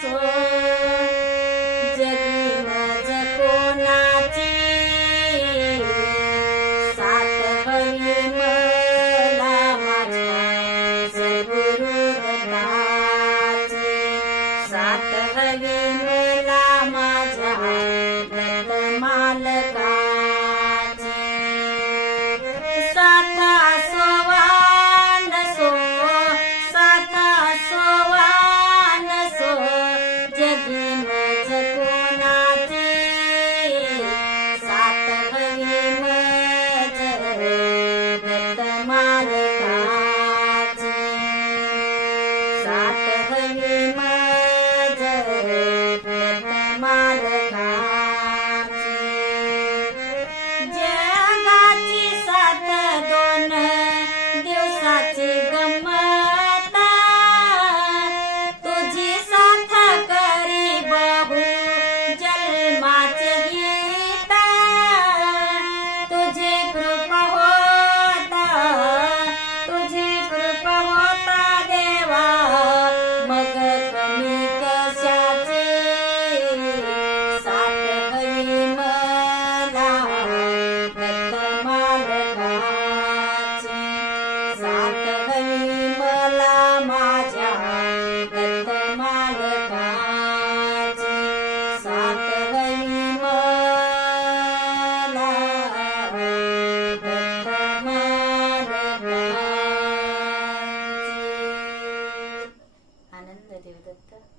soul. Detta.